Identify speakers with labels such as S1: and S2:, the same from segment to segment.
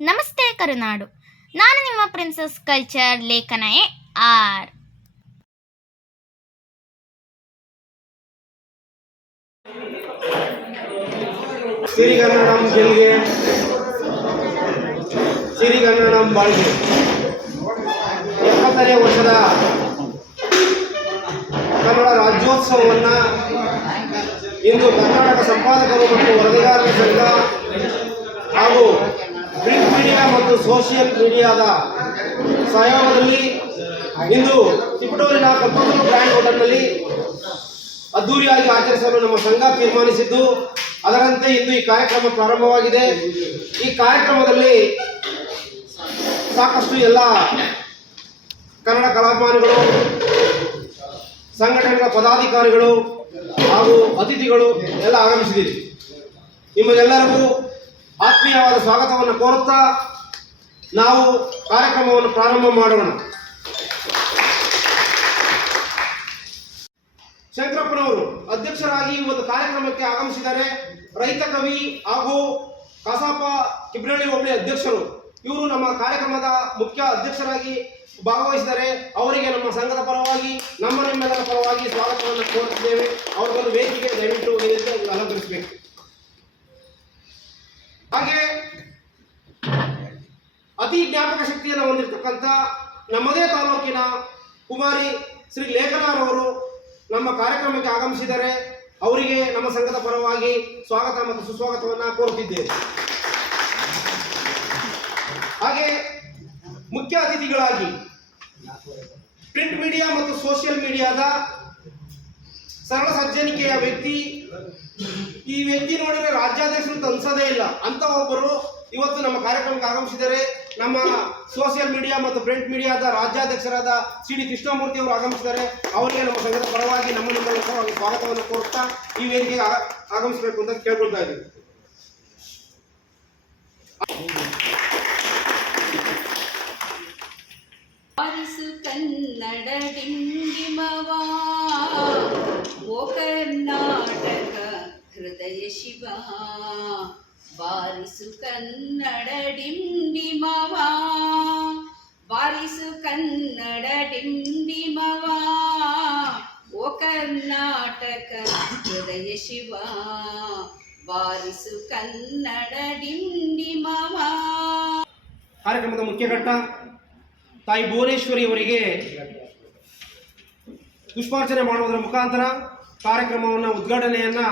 S1: ನಮಸ್ತೆ ಕರುನಾಡು. ನಾನು ನಿಮ್ಮ princess culture Lekhana A R.
S2: Sirigannadam ಗೆಲ್ಗೆ ಸಿರಿಗನ್ನಡಂ ಬಾಳ್ಗೆ. ಎಪ್ಪತ್ತನೇ ವರ್ಷದ ಕನ್ನಡ ರಾಜ್ಯೋತ್ಸವವನ್ನು ಇಂದು ಕರ್ನಾಟಕ ಸಂಪಾದಕರು ಮತ್ತು ವರದಿಗಾರರ ಸಂಘ ಸೋಷಿಯಲ್ ಮೀಡಿಯಾದ ಸಹಯೋಗದಲ್ಲಿ ಇಂದು ತಿಪಟೂರಿನ ಕಪ್ಪೂರು ಬ್ರ್ಯಾಂಡ್ ಹೋಟೆಲ್ನಲ್ಲಿ ಅದ್ದೂರಿಯಾಗಿ ಆಚರಿಸಲು ನಮ್ಮ ಸಂಘ ತೀರ್ಮಾನಿಸಿದ್ದು. ಅದರಂತೆ ಇಂದು ಈ ಕಾರ್ಯಕ್ರಮ ಪ್ರಾರಂಭವಾಗಿದೆ. ಈ ಕಾರ್ಯಕ್ರಮದಲ್ಲಿ ಸಾಕಷ್ಟು ಎಲ್ಲ ಕನ್ನಡ ಕಲಾಭಿಮಾನಿಗಳು, ಸಂಘಟನೆಗಳ ಪದಾಧಿಕಾರಿಗಳು ಹಾಗೂ ಅತಿಥಿಗಳು ಎಲ್ಲ ಆಗಮಿಸಿದ್ದೀರಿ. ನಿಮಗೆಲ್ಲರಿಗೂ ಆತ್ಮೀಯವಾದ ಸ್ವಾಗತವನ್ನು ಕೋರುತ್ತಾ ನಾವು ಕಾರ್ಯಕ್ರಮವನ್ನು ಪ್ರಾರಂಭ ಮಾಡೋಣ. ಶಂಕರಪ್ಪನವರು ಅಧ್ಯಕ್ಷರಾಗಿ ಒಂದು ಕಾರ್ಯಕ್ರಮಕ್ಕೆ ಆಗಮಿಸಿದ್ದಾರೆ. ರೈತ ಕವಿ ಹಾಗೂ ಕಸಾಪ ಕಿಬ್ರಳ್ಳಿ ಹೋಬಳಿ ಅಧ್ಯಕ್ಷರು. ಇವರು ನಮ್ಮ ಕಾರ್ಯಕ್ರಮದ ಮುಖ್ಯ ಅಧ್ಯಕ್ಷರಾಗಿ ಭಾಗವಹಿಸಿದ್ದಾರೆ. ಅವರಿಗೆ ನಮ್ಮ ಸಂಘದ ಪರವಾಗಿ, ನಮ್ಮ ನಿಮ್ಮೆಲ್ಲರ ಪರವಾಗಿ ಸ್ವಾಗತವನ್ನು ಕೋರುತ್ತಿದ್ದೇವೆ. ಅವ್ರಿಗೊಂದು ವೇದಿಕೆ ದಯವಿಟ್ಟು ಅಲಂಕರಿಸಬೇಕು. ಹಾಗೆ ಅತಿ ಜ್ಞಾಪಕ ಶಕ್ತಿಯನ್ನು ಹೊಂದಿರತಕ್ಕಂಥ ನಮ್ಮದೇ ತಾಲೂಕಿನ ಕುಮಾರಿ ಶ್ರೀ ಲೇಖನಾರವರು ನಮ್ಮ ಕಾರ್ಯಕ್ರಮಕ್ಕೆ ಆಗಮಿಸಿದರೆ ಅವರಿಗೆ ನಮ್ಮ ಸಂಘದ ಪರವಾಗಿ ಸ್ವಾಗತ ಮತ್ತು ಸುಸ್ವಾಗತವನ್ನು ಕೋರುತ್ತಿದ್ದೇವೆ. ಹಾಗೆ ಮುಖ್ಯ ಅತಿಥಿಗಳಾಗಿ ಪ್ರಿಂಟ್ ಮೀಡಿಯಾ ಮತ್ತು ಸೋಷಿಯಲ್ ಮೀಡಿಯಾದ ಸರಳ ಸಜ್ಜನಿಕೆಯ ವ್ಯಕ್ತಿ, ಈ ವ್ಯಕ್ತಿ ನೋಡಿದ್ರೆ ರಾಜ್ಯಾಧ್ಯಕ್ಷರು ಅಂತ ಅನ್ಸೋದೇ ಇಲ್ಲ. ಅಂತ ಒಬ್ಬರು ಇವತ್ತು ನಮ್ಮ ಕಾರ್ಯಕ್ರಮಕ್ಕೆ ಆಗಮಿಸಿದರೆ ನಮ್ಮ ಸೋಷಿಯಲ್ ಮೀಡಿಯಾ ಮತ್ತು ಪ್ರಿಂಟ್ ಮೀಡಿಯಾದ ರಾಜ್ಯಾಧ್ಯಕ್ಷರಾದ ಸಿ ಡಿ ಕೃಷ್ಣಮೂರ್ತಿ ಅವರು ಆಗಮಿಸಿದ್ದಾರೆ ಅವರಿಗೆ ನಮ್ಮ ಸಂಘದ ಪರವಾಗಿ ನಮ್ಮ ನಿಮ್ಮ ಪರವಾಗಿ ಸ್ವಾಗತವನ್ನು ಕೋರುತ್ತಾ ಈ ವೇದಿಕೆಗೆ ಆಗ- ಆಗಮಿಸಬೇಕು ಅಂತ ಕೇಳ್ಕೊಳ್ತಾ ಇದ್ದೀವಿ.
S3: ಕನ್ನಡ ಕರ್ನಾಟಕ ಹೃದಯ ಶಿವ. ಬಾರಿಸು ಕನ್ನಡ ಡಿಂಡಿಮವಾ ಬಾರಿಸು ಕನ್ನಡ ಡಿಂಡಿಮವಾ ಓ ಕರ್ನಾಟಕ ಹೃದಯ ಶಿವ ಬಾರಿಸು ಕನ್ನಡ ಡಿಂಡಿಮವಾ
S2: ಕಾರ್ಯಕ್ರಮದ ಮುಖ್ಯ ಘಟ್ಟ ತಾಯಿ ಭುವನೇಶ್ವರಿ ಅವರಿಗೆ ಪುಷ್ಪಾರ್ಚನೆ ಮಾಡುವುದರ ಮುಖಾಂತರ ಕಾರ್ಯಕ್ರಮವನ್ನು ಉದ್ಘಾಟನೆಯನ್ನು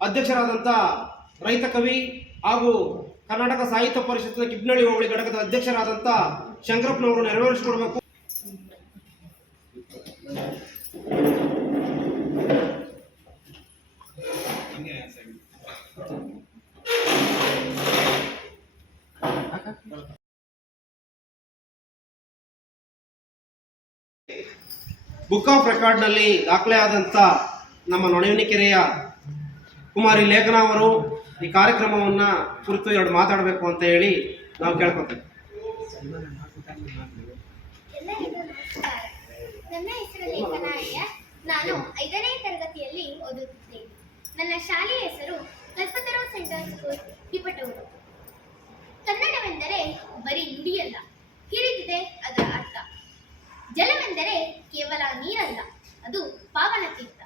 S2: ಅಧ್ಯಕ್ಷರಾದಂಥ ರೈತ ಕವಿ ಹಾಗೂ ಕರ್ನಾಟಕ ಸಾಹಿತ್ಯ ಪರಿಷತ್ತಿನ ಕಿಬ್ನಳ್ಳಿ ಹೋಬಳಿ ಘಟಕದ ಅಧ್ಯಕ್ಷರಾದಂಥ ಶಂಕರಪ್ಪನವರು ನೆರವೇರಿಸಿಕೊಡ್ಬೇಕು. ಬುಕ್ ಆಫ್ ರೆಕಾರ್ಡ್ನಲ್ಲಿ ದಾಖಲೆಯಾದಂಥ ನಮ್ಮ ನೊಣವಿನಕೆರೆಯ ಕುಮಾರಿ ಲೇಖನ ಅವರು ಈ ಕಾರ್ಯಕ್ರಮವನ್ನು ಕುರಿತು ಎರಡು ಮಾತಾಡಬೇಕು ಅಂತ ಹೇಳಿ ನಾವು ಕೇಳ್ಕೊತೇವೆ.
S4: ನನ್ನ ಹೆಸರು ಲೇಖನ ಅಯ್ಯ. ನಾನು ಐದನೇ ತರಗತಿಯಲ್ಲಿ ಓದುತ್ತಿದ್ದೇನೆ ನನ್ನ ಶಾಲೆಯ ಹೆಸರು ಕಲ್ಪತರು ಸೆಂಟರ್ ಸ್ಕೂಲ್ ತಿಪಟೂರು ಕನ್ನಡವೆಂದರೆ ಬರೀ ನುಡಿಯಲ್ಲ ಹಿರಿದಿದೆ ಅದರ ಅರ್ಥ. ಜಲವೆಂದರೆ ಕೇವಲ ನೀರಲ್ಲ, ಅದು ಪಾವನ ತೀರ್ಥ.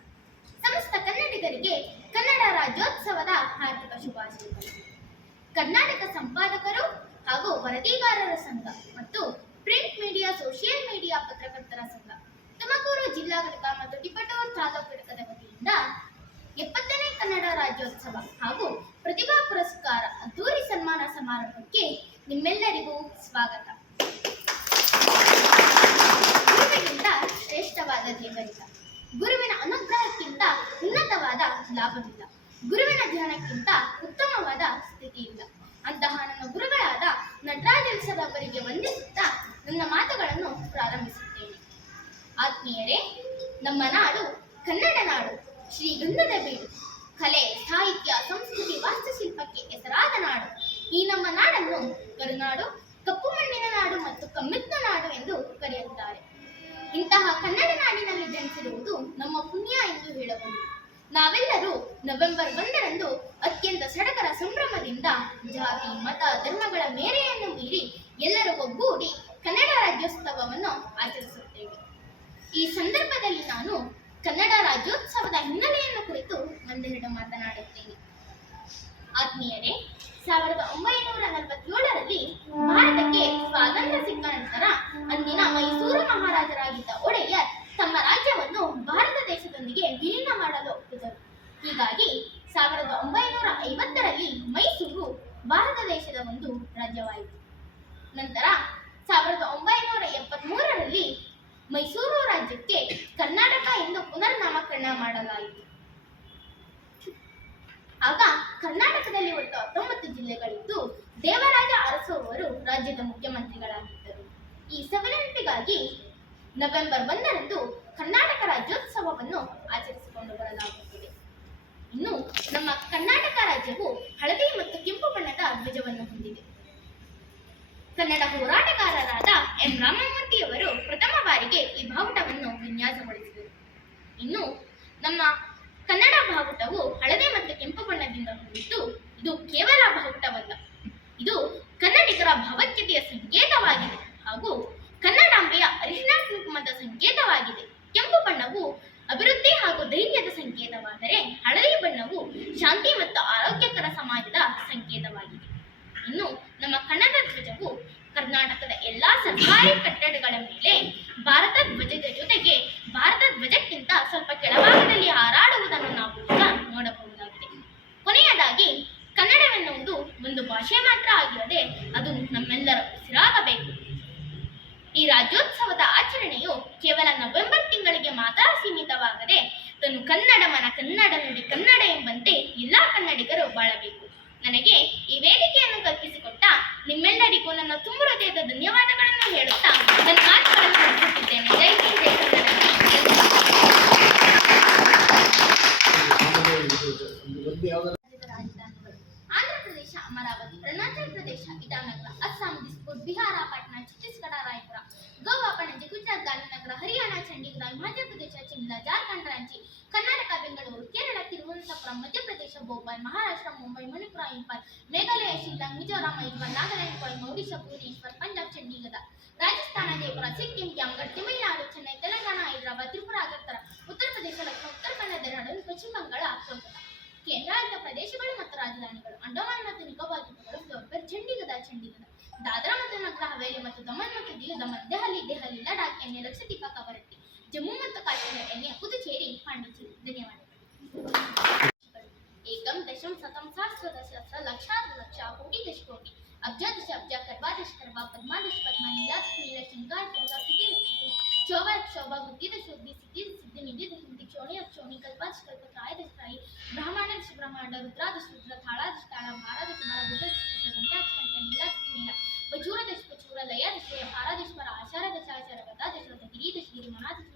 S4: ಸಮಸ್ತ ಕನ್ನಡಿಗರಿಗೆ ಕನ್ನಡ ರಾಜ್ಯೋತ್ಸವದ ಹಾರ್ದಿಕ ಶುಭಾಶಯಗಳು. ಕರ್ನಾಟಕ ಸಂಪಾದಕರು ಹಾಗೂ ವರದಿಗಾರರ ಸಂಘ ಮತ್ತು ಪ್ರಿಂಟ್ ಮೀಡಿಯಾ, ಸೋಷಿಯಲ್ ಮೀಡಿಯಾ ಪತ್ರಕರ್ತರ ಸಂಘ, ತುಮಕೂರು ಜಿಲ್ಲಾ ಘಟಕ ಮತ್ತು ಟಿಪಟೂರು ತಾಲೂಕು ಘಟಕದ ವತಿಯಿಂದ ಎಪ್ಪತ್ತನೇ ಕನ್ನಡ ರಾಜ್ಯೋತ್ಸವ ಹಾಗೂ ಪ್ರತಿಭಾ ಪುರಸ್ಕಾರ ಅದ್ದೂರಿ ಸನ್ಮಾನ ಸಮಾರಂಭಕ್ಕೆ ನಿಮ್ಮೆಲ್ಲರಿಗೂ ಸ್ವಾಗತ. ಶ್ರೇಷ್ಠವಾದ ದೇವರಿಗ ಗುರುವಿನ ಅನುಗ್ರಹಕ್ಕಿಂತ ಉನ್ನತವಾದ ಲಾಭವಿಲ್ಲ. ಗುರುವಿನ ಧ್ಯಾನಕ್ಕಿಂತ ಉತ್ತಮವಾದ ಸ್ಥಿತಿ ಇಲ್ಲ ಅಂತಹ ನನ್ನ ಗುರುಗಳಾದ ನಟರಾಜರವರಿಗೆ ವಂದಿಸುತ್ತಾ ನನ್ನ ಮಾತುಗಳನ್ನು ಪ್ರಾರಂಭಿಸುತ್ತೇನೆ. ಆತ್ಮೀಯರೇ, ನಮ್ಮ ನಾಡು ಕನ್ನಡ ನಾಡು, ಶ್ರೀಗಂಧದ ಬೀಡು. ಕಲೆ, ಸಾಹಿತ್ಯ, ಸಂಸ್ಕೃತಿ, ವಾಸ್ತುಶಿಲ್ಪಕ್ಕೆ ಹೆಸರಾದ ನಾಡು. ಈ ನಮ್ಮ ನಾಡನ್ನು ಕರುನಾಡು ಕಪ್ಪು ಮಣ್ಣಿನ ನಾಡು ಮತ್ತು ಕಮ್ಮಿತ್ತ ನಾಡು ಎಂದು ಕರೆಯುತ್ತಾರೆ. ಇಂತಹ ಕನ್ನಡ ನಾಡಿನಲ್ಲಿ ಜನಿಸಿರುವುದು ನಮ್ಮ ಪುಣ್ಯ ಎಂದು ಹೇಳಬಹುದು. ನಾವೆಲ್ಲರೂ ನವೆಂಬರ್ ಒಂದರಂದು ಅತ್ಯಂತ ಸಡಗರ ಸಂಭ್ರಮದಿಂದ ಜಾತಿ, ಮತ, ಧರ್ಮಗಳ ಮೇರೆಯನ್ನು ಮೀರಿ ಎಲ್ಲರೂ ಒಗ್ಗೂಡಿ ಕನ್ನಡ ರಾಜ್ಯೋತ್ಸವವನ್ನು ಆಚರಿಸುತ್ತೇವೆ. ಈ ಸಂದರ್ಭದಲ್ಲಿ ನಾನು ಕನ್ನಡ ರಾಜ್ಯೋತ್ಸವದ ಹಿನ್ನೆಲೆಯನ್ನು ಕುರಿತು ಒಂದೆರಡು ಮಾತನಾಡುತ್ತೇನೆ. ಆತ್ಮೀಯರೇ, ಸಾವಿರದ ಒಂಬೈನೂರ ನಲವತ್ತೇಳರಲ್ಲಿ ಭಾರತಕ್ಕೆ ಸ್ವಾತಂತ್ರ್ಯ ಸಿಕ್ಕ ನಂತರ ಅಂದಿನ ಮೈಸೂರು ಮಹಾರಾಜರಾಗಿದ್ದ ಒಡೆಯರ್ ಭಾರತ ದೇಶದ ಒಂದು ರಾಜ್ಯವಾಯಿತು. ನಂತರ ಸಾವಿರದ ಒಂಬೈನೂರ ಎಪ್ಪತ್ಮೂರರಲ್ಲಿ ಮೈಸೂರು ರಾಜ್ಯಕ್ಕೆ ಕರ್ನಾಟಕ ಎಂದು ಪುನರ್ನಾಮಕರಣ ಮಾಡಲಾಯಿತು. ಆಗ ಕರ್ನಾಟಕದಲ್ಲಿ ಒಟ್ಟು ಹತ್ತೊಂಬತ್ತು ಜಿಲ್ಲೆಗಳಿದ್ದು ದೇವರಾಜ ಅರಸು ಅವರು ರಾಜ್ಯದ ಮುಖ್ಯಮಂತ್ರಿಗಳಾಗಿದ್ದರು. ಈ ಸವಲತ್ತಿಗಾಗಿ ನವೆಂಬರ್ ಒಂದರಂದು ಕರ್ನಾಟಕ ರಾಜ್ಯೋತ್ಸವವನ್ನು ಆಚರಿಸಿಕೊಂಡು ಬರಲಾಗುತ್ತಿದೆ. ಇನ್ನು ನಮ್ಮ ಕರ್ನಾಟಕ ರಾಜ್ಯವು ಹಳದಿ ಮತ್ತು ಕೆಂಪು ಬಣ್ಣದ ಧ್ವಜವನ್ನು ಹೊಂದಿದೆ. ಕನ್ನಡ ಹೋರಾಟಗಾರರಾದ ಎಂ ರಾಮಮೂರ್ತಿಯವರು ಪ್ರಥಮ ಬಾರಿಗೆ ಈ ಬಾವುಟವನ್ನು ವಿನ್ಯಾಸಗೊಳಿಸಿದರು. ಇನ್ನು ನಮ್ಮ ಕನ್ನಡ ಬಾವುಟವು ಹಳದಿ ಮತ್ತು ಕೆಂಪು ಬಣ್ಣದಿಂದ ಹೊಂದಿದ್ದು ಇದು ಕೇವಲ ಬಾವುಟವಲ್ಲ. ಇದು ಕನ್ನಡಿಗರ ಭಾವೈಕ್ಯತೆಯ ಸಂಕೇತವಾಗಿದೆ ಹಾಗೂ ಕನ್ನಡಾಂಬೆಯ ಅರಿಶಿನ ಕುಂಕುಮದ ಸಂಕೇತವಾಗಿದೆ. ಕೆಂಪು ಬಣ್ಣವು ಅಭಿವೃದ್ಧಿ ಹಾಗೂ ಧೈರ್ಯದ ಸಂಕೇತವಾದರೆ ಹಳದಿ ಬಣ್ಣವು ಶಾಂತಿ ಮತ್ತು ಆರೋಗ್ಯಕರ ಸಮಾಜದ ಸಂಕೇತವಾಗಿದೆ. ಇನ್ನು ನಮ್ಮ ಕನ್ನಡ ಧ್ವಜವು ಕರ್ನಾಟಕದ ಎಲ್ಲಾ ಸರ್ಕಾರಿ ಕಟ್ಟಡಗಳ ಮೇಲೆ ಭಾರತ ಧ್ವಜದ ಜೊತೆಗೆ ತುಂಬ ಹೃದಯದ ಧನ್ಯವಾದಗಳನ್ನು ಹೇಳುತ್ತಾ ನನ್ನ ಮಾತುಗಳನ್ನು ಮುಗಿಸುತ್ತಿದ್ದೇನೆ ಜೈ ಹಿಂದ್ ಜೈ ಕನ್ನಡ ರಾಜ್ಯದ ರಾಜಧಾನಿಗಳು ಆಂಧ್ರಪ್ರದೇಶ ಅಮರಾವತಿ ಅರುಣಾಚಲ ಪ್ರದೇಶ ಇಟಾನಗರ ಅಸ್ಸಾಂ ದಿಸ್ಪುರ್ ಬಿಹಾರ ಪಾಟ್ನಾ ಛತ್ತೀಸ್ಗಢ ರಾಯಪುರ ಗೋವಾ ಪಣಜಿ ಗುಜರಾತ್ ಗಾಂಧಿನಗರ ಹರಿಯಾಣ ಚಂಡೀಗಢ ಹಿಮಾಚಲ ಪ್ರದೇಶ ಶಿಮ್ಲಾ ಜಾರ್ಖಂಡ್ ರಾಂಚಿ ಕರ್ನಾಟಕ ಬೆಂಗಳೂರು ಕೇರಳ ತಿರುವನಂತಪುರಂ ಮಧ್ಯಪ್ರದೇಶ ಭೋಪಾಲ್ ಮಹಾರಾಷ್ಟ್ರ ಮುಂಬೈ ಮಣಿಪುರ ಇಂಫಾಲ್ ಮೇಘಾಲಯ ಶಿಲ್ಲಾಂಗ್ ಮಿಜೋರಾಂ ಐಜ್ವಾಲ್ ನಾಗಾಲ್ಯಾಂಡ್ ಕೊಯಮ್ ಒಡಿಶಾ ಭುವನೇಶ್ವರ್ ಪಂಜಾಬ್ ಚಂಡೀಗಢ ಜೈಪುರ ಸಿಕ್ಕಿಂ ಕ್ಯಾಮ್ಗಢ್ ತಮಿಳುನಾಡು ಚೆನ್ನೈ ತೆಲಂಗಾಣ ಹೈದರಾಬಾದ್ ತ್ರಿಪುರ ಅಗರ್ತರ ಉತ್ತರ ಪ್ರದೇಶ ಲಕ್ಷ ಉತ್ತರ ಕನ್ನಡ ಡೆಹ್ರಾಡೂನ್ ಪಶ್ಚಿಮ ಬಂಗಾಳ ಕೋಲ್ಕತ್ತಾ ಕೇಂದ್ರಾಡಳಿತ ಪ್ರದೇಶಗಳು ಮತ್ತು ರಾಜಧಾನಿಗಳು ಅಂಡಮಾನ್ ಮತ್ತು ನಿಕೋಬಾರ್ ದ್ವೀಪಗಳು ದೊಡ್ಡ ಚಂಡೀಗಢ ಚಂಡೀಗಢ ದಾದ್ರಾ ಮತ್ತು ನಗರ ಹವೇಲಿ ಮತ್ತು ದಮನ್ ಮತ್ತು ದಿಯು ದಮನ್ ದೆಹಲಿ ದೆಹಲಿ ಲಡಾಖ್ ಎಣ್ಣೆ ಲಕ್ಷದೀಪ ಕವರಟ್ಟಿ ಜಮ್ಮು ಮತ್ತು ಕಾಶ್ಮೀರ ಎಣ್ಣೆ ಪುದುಚೇರಿ ಪಾಂಡಿಚೇರಿ ಧನ್ಯವಾದಗಳು. ಏಕಂ ದಶಂ ಶತಂ ಸಹಸ್ರ ದಶಸ್ರ अब्जद शब्जा करवा दश करवा पद्मा दश पद्मा नीला नीला शंकर शंकर सिद्धि सिद्धि शोभा शोभा बुद्धि दश बुद्धि सिद्धि सिद्धि निधि दश निधि क्षोणी अक्षोणी कल्पा दश कल्प त्राय दश त्राय ब्रह्मांड दश ब्रह्मांड रुद्रा दश रुद्र थाला दश थाला भारा दश भारा बुद्ध दश बुद्ध घंटा घंटा नीला नीला बचूर दश बचूर लया दश लय भारा दश भारा आचार दश आचार बता दश रथ गिरी दश गिरी मना दश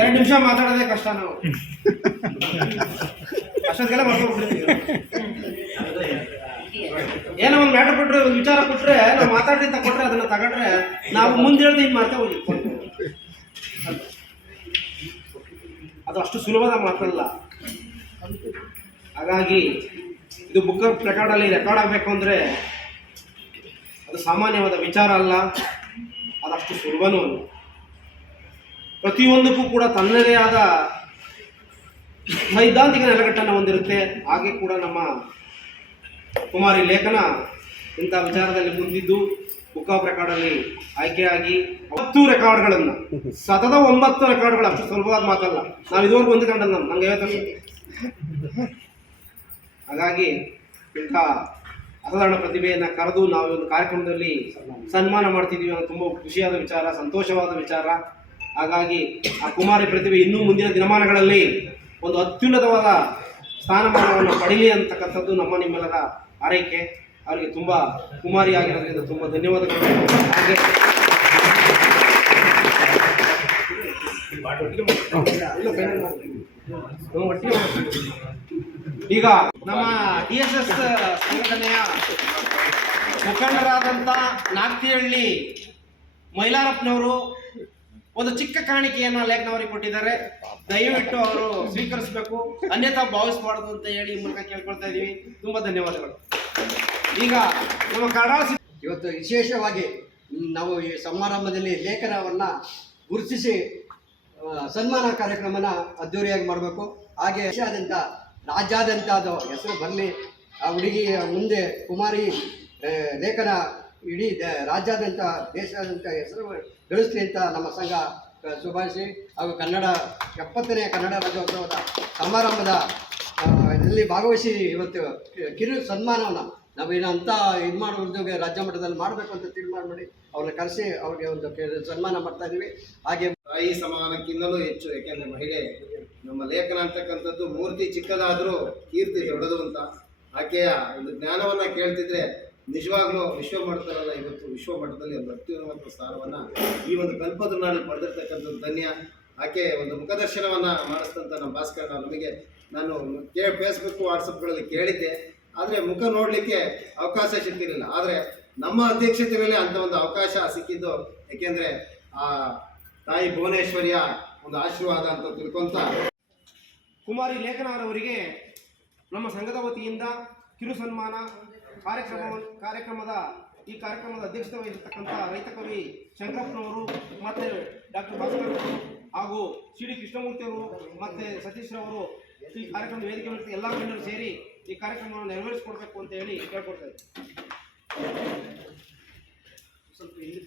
S2: ಎರಡು ನಿಮಿಷ ಮಾತಾಡೋದೇ ಕಷ್ಟ ನಾವು. ಅಷ್ಟೊತ್ತಿಗೆಲ್ಲ ಮಾಡ್ಕೊಂಡ್ಬಿಡ್ತೀವಿ ಏನೋ ಒಂದು ಮ್ಯಾಟರ್ ಕೊಟ್ಟರೆ ಒಂದು ವಿಚಾರ ಕೊಟ್ಟರೆ ನಾವು ಮಾತಾಡ್ರಿ ಕೊಟ್ಟರೆ ಅದನ್ನು ತಗೊಂಡ್ರೆ ನಾವು ಮುಂದೆ ಹೇಳ್ದು ಹಿಂಗೆ ಮಾಡ್ತಾ ಹೋಗಿ. ಅದು ಅಷ್ಟು ಸುಲಭದ ಮಾತಲ್ಲ. ಹಾಗಾಗಿ ಇದು ಬುಕ್ ರೆಕಾರ್ಡಲ್ಲಿ ರೆಕಾರ್ಡ್ ಆಗಬೇಕು ಅಂದರೆ ಅದು ಸಾಮಾನ್ಯವಾದ ವಿಚಾರ ಅಲ್ಲ. ಅದಷ್ಟು ಸುಲಭನೂ ಅಲ್ಲ. ಪ್ರತಿಯೊಂದಕ್ಕೂ ಕೂಡ ತನ್ನದೇ ಆದ ಸೈದ್ಧಾಂತಿಕ ನೆಲೆಗಟ್ಟನ್ನು ಹೊಂದಿರುತ್ತೆ. ಹಾಗೆ ಕೂಡ ನಮ್ಮ ಕುಮಾರಿ ಲೇಖನ ಇಂಥ ವಿಚಾರದಲ್ಲಿ ಮುಂದಿದ್ದು ಬುಕ್ ಆಫ್ ರೆಕಾರ್ಡಲ್ಲಿ ಆಯ್ಕೆಯಾಗಿ ಹತ್ತು ರೆಕಾರ್ಡ್ಗಳನ್ನು, ಸತತ ಒಂಬತ್ತು ರೆಕಾರ್ಡ್ಗಳು ಅಷ್ಟು ಸುಲಭವಾದ ಮಾತಲ್ಲ. ನಾವು ಇದುವರೆಗೂ ಹೊಂದ್ಕೊಂಡದ್ದು ನಾನು ನಂಗೆ ಐವತ್ತು ಹಾಗಾಗಿ ಇಂಥ ಅಸಾಧಾರಣ ಪ್ರತಿಭೆಯನ್ನು ಕರೆದು ನಾವು ಒಂದು ಕಾರ್ಯಕ್ರಮದಲ್ಲಿ ಸನ್ಮಾನ ಮಾಡ್ತಿದ್ದೀವಿ ಅನ್ನೋದು ತುಂಬ ಖುಷಿಯಾದ ವಿಚಾರ, ಸಂತೋಷವಾದ ವಿಚಾರ. ಹಾಗಾಗಿ ಆ ಕುಮಾರಿ ಪ್ರತಿಭೆ ಇನ್ನೂ ಮುಂದಿನ ದಿನಮಾನಗಳಲ್ಲಿ ಒಂದು ಅತ್ಯುನ್ನತವಾದ ಸ್ಥಾನಮಾನವನ್ನು ಪಡೀಲಿ ಅಂತಕ್ಕಂಥದ್ದು ನಮ್ಮ ನಿಮ್ಮೆಲ್ಲರ ಆರೈಕೆ. ಅವರಿಗೆ ತುಂಬ ಕುಮಾರಿ ಆಗಿರೋದ್ರಿಂದ ತುಂಬ ಧನ್ಯವಾದಗಳು. ಹಾಗೆ ಈಗ ನಮ್ಮ ಡಿ ಎಸ್ ಎಸ್ ಸಂಘಟನೆಯ ಮುಖಂಡರಾದಂಥ ನಾಗ್ತಿಹಳ್ಳಿ ಮೈಲಾರಪ್ಪನವರು ಒಂದು ಚಿಕ್ಕ ಕಾಣಿಕೆಯನ್ನು ಲೇಖನವರಿಗೆ ಕೊಟ್ಟಿದ್ದಾರೆ. ದಯವಿಟ್ಟು ಅವರು ಸ್ವೀಕರಿಸಬೇಕು. ಅನ್ಯಥಾ ಭಾವಿಸಬಾರ್ದು ಅಂತ ಹೇಳಿ ಈ ಮೂಲಕ ಕೇಳ್ಕೊಳ್ತಾ ಇದ್ದೀವಿ. ತುಂಬಾ ಧನ್ಯವಾದಗಳು. ಈಗ ನಮ್ಮ ಕನ್ನಡ
S5: ಇವತ್ತು ವಿಶೇಷವಾಗಿ ನಾವು ಈ ಸಮಾರಂಭದಲ್ಲಿ ಲೇಖನವನ್ನ ಗುರುತಿಸಿ ಸನ್ಮಾನ ಕಾರ್ಯಕ್ರಮನ ಅದ್ದೂರಿಯಾಗಿ ಮಾಡಬೇಕು. ಹಾಗೆ ದೇಶಾದ್ಯಂತ ರಾಜ್ಯಾದ್ಯಂತ ಅದು ಹೆಸರು ಬರಲಿ, ಆ ಹುಡುಗಿಯ ಮುಂದೆ ಕುಮಾರಿ ಲೇಖನ ಇಡೀ ರಾಜ್ಯಾದ್ಯಂತ, ದೇಶಾದ್ಯಂತ ಹೆಸರು ಗಳಿಸ್ಲಿ ಅಂತ ನಮ್ಮ ಸಂಘ ಶುಭಾಶಿ ಹಾಗೂ ಕನ್ನಡ, ಎಪ್ಪತ್ತನೇ ಕನ್ನಡ ರಾಜ್ಯೋತ್ಸವದ ಸಮಾರಂಭದ ಇಲ್ಲಿ ಭಾಗವಹಿಸಿ ಇವತ್ತು ಕಿರು ಸನ್ಮಾನವನ್ನು ನಾವು ಅಂತ ಇದು ಮಾಡೋದು ರಾಜ್ಯ ಮಟ್ಟದಲ್ಲಿ ಮಾಡಬೇಕು ಅಂತ ತೀರ್ಮಾನ ಮಾಡಿ ಅವ್ರನ್ನ ಕರೆಸಿ ಅವ್ರಿಗೆ ಒಂದು ಸನ್ಮಾನ ಮಾಡ್ತಾ ಇದ್ದೀವಿ. ಹಾಗೆ
S6: ತಾಯಿ ಸಮಾನಕ್ಕಿಂತಲೂ ಹೆಚ್ಚು, ಯಾಕೆಂದರೆ ಮಹಿಳೆ, ನಮ್ಮ ಲೇಖನ ಅಂತಕ್ಕಂಥದ್ದು ಮೂರ್ತಿ ಚಿಕ್ಕದಾದರೂ ಕೀರ್ತಿ ದೊಡ್ಡದು ಅಂತ ಆಕೆಯ ಒಂದು ಜ್ಞಾನವನ್ನು ಕೇಳ್ತಿದ್ರೆ ನಿಜವಾಗ್ಲೂ ವಿಶ್ವ ಮಟ್ಟದಲ್ಲ, ಇವತ್ತು ವಿಶ್ವ ಮಟ್ಟದಲ್ಲಿ ಸ್ಥಾನವನ್ನ ಈ ಒಂದು ಕಲ್ಪತರುನಾಡಲ್ಲಿ ಪಡೆದಿರ್ತಕ್ಕಂಥದ್ದು ಧನ್ಯ. ಆಕೆ ಒಂದು ಮುಖದರ್ಶನವನ್ನ ಮಾಡಿಸ್ತಂಥ ನಮ್ಮ ಭಾಸ್ಕರ ನಮಗೆ ನಾನು ಕೇ ಫೇಸ್ಬುಕ್ ವಾಟ್ಸಪ್ಗಳಲ್ಲಿ ಕೇಳಿದ್ದೆ. ಆದರೆ ಮುಖ ನೋಡಲಿಕ್ಕೆ ಅವಕಾಶ ಸಿಕ್ಕಿರಲಿಲ್ಲ. ಆದರೆ ನಮ್ಮ ಅಧ್ಯಕ್ಷತೆಯಲ್ಲಿ ಅಂತ ಒಂದು ಅವಕಾಶ ಸಿಕ್ಕಿದ್ದು ಯಾಕೆಂದರೆ ಆ ತಾಯಿ ಭುವನೇಶ್ವರಿಯ ಒಂದು ಆಶೀರ್ವಾದ ಅಂತ ತಿಳ್ಕೊಂತ
S2: ಕುಮಾರಿ ಲೇಖನವರವರಿಗೆ ನಮ್ಮ ಸಂಘದ ವತಿಯಿಂದ ಕಿರು ಸನ್ಮಾನ. ಕಾರ್ಯಕ್ರಮ ಕಾರ್ಯಕ್ರಮದ, ಈ ಕಾರ್ಯಕ್ರಮದ ಅಧ್ಯಕ್ಷತೆ ವಹಿಸಿರ್ತಕ್ಕಂಥ ರೈತ ಕವಿ ಶಂಕರಪ್ಪನವರು, ಮತ್ತು ಡಾಕ್ಟರ್ ಭಾಸ್ಕರ್ ಹಾಗೂ ಸಿ ಡಿ ಕೃಷ್ಣಮೂರ್ತಿ ಅವರು, ಮತ್ತು ಸತೀಶ್ ರವರು ಈ ಕಾರ್ಯಕ್ರಮದ ವೇದಿಕೆ ಮೇಲೆ ಎಲ್ಲ ಗಣ್ಯರು ಸೇರಿ ಈ ಕಾರ್ಯಕ್ರಮವನ್ನು ನೆರವೇರಿಸಿಕೊಡ್ಬೇಕು ಅಂತ ಹೇಳಿ ಕೇಳ್ಕೊಡ್ತಾ ಇದ್ದೀನಿ ಸ್ವಲ್ಪ ಹಿಂದಕ್ಕೆ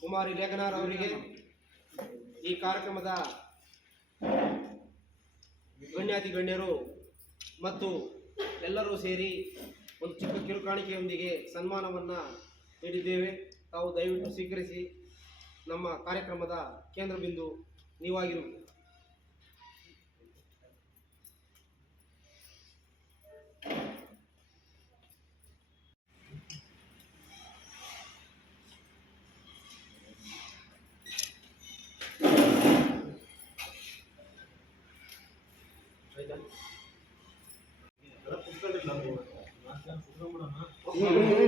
S2: ಕುಮಾರಿ ಲೇಖನಾರ್ ಅವರಿಗೆ ಈ ಕಾರ್ಯಕ್ರಮದ ಗಣ್ಯಾತಿ ಗಣ್ಯರು ಮತ್ತು ಎಲ್ಲರೂ ಸೇರಿ ಒಂದು ಚಿಕ್ಕ ಕಿರುಕಾಣಿಕೆಯೊಂದಿಗೆ ಸನ್ಮಾನವನ್ನು ನೀಡಿದ್ದೇವೆ. ತಾವು ದಯವಿಟ್ಟು ಸ್ವೀಕರಿಸಿ ನಮ್ಮ ಕಾರ್ಯಕ್ರಮದ ಕೇಂದ್ರ ಬಿಂದು ನೀವಾಗಿರು. Mm-hmm.